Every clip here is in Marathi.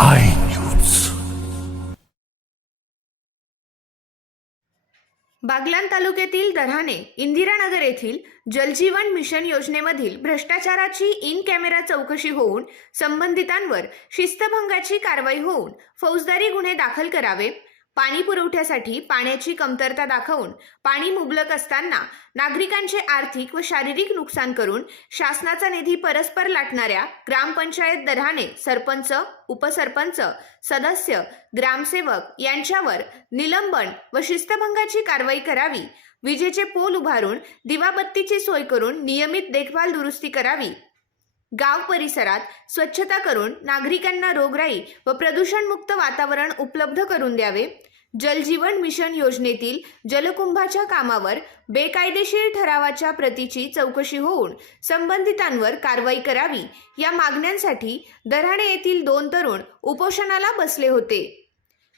आय न्यूज तालुक्यातील दराने इंदिरानगर येथील जलजीवन मिशन योजनेमधील भ्रष्टाचाराची इन कॅमेरा चौकशी होऊन संबंधितांवर शिस्तभंगाची कारवाई होऊन फौजदारी गुन्हे दाखल करावे. पाणी पुरवठ्यासाठी पाण्याची कमतरता दाखवून पाणी मुबलक असताना नागरिकांचे आर्थिक व शारीरिक नुकसान करून शासनाचा निधी परस्पर लाटणाऱ्या ग्रामपंचायत दराने सरपंच उपसरपंच सदस्य ग्रामसेवक यांच्यावर निलंबन व शिस्तभंगाची कारवाई करावी विजेचे पोल उभारून दिवाबत्तीची सोय करून नियमित देखभाल दुरुस्ती करावी. गाव परिसरात स्वच्छता करून नागरिकांना रोगराई व प्रदूषणमुक्त वातावरण उपलब्ध करून द्यावे. जलजीवन मिशन योजनेतील जलकुंभाच्या कामावर बेकायदेशीर ठरावाच्या प्रतीची चौकशी होऊन संबंधितांवर कारवाई करावी या मागण्यांसाठी दराणे येथील दोन तरुण उपोषणाला बसले होते.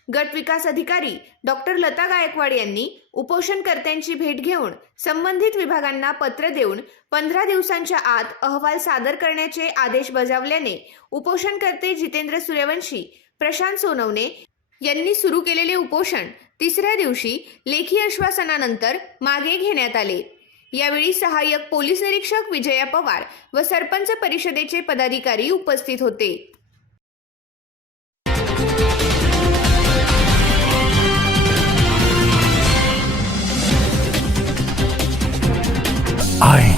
गट विकास अधिकारी डॉक्टर लता गायकवाड यांनी उपोषणकर्त्यांची भेट घेऊन संबंधित विभागांना पत्र देऊन पंधरा दिवसांच्या आत अहवाल सादर करण्याचे आदेश बजावल्याने उपोषणकर्ते जितेंद्र सूर्यवंशी प्रशांत सोनवणे यांनी सुरू केलेले उपोषण तिसऱ्या दिवशी लेखी आश्वासनानंतर मागे घेण्यात आले. यावेळी सहाय्यक पोलीस निरीक्षक विजया पवार व सरपंच परिषदेचे पदाधिकारी उपस्थित होते. आय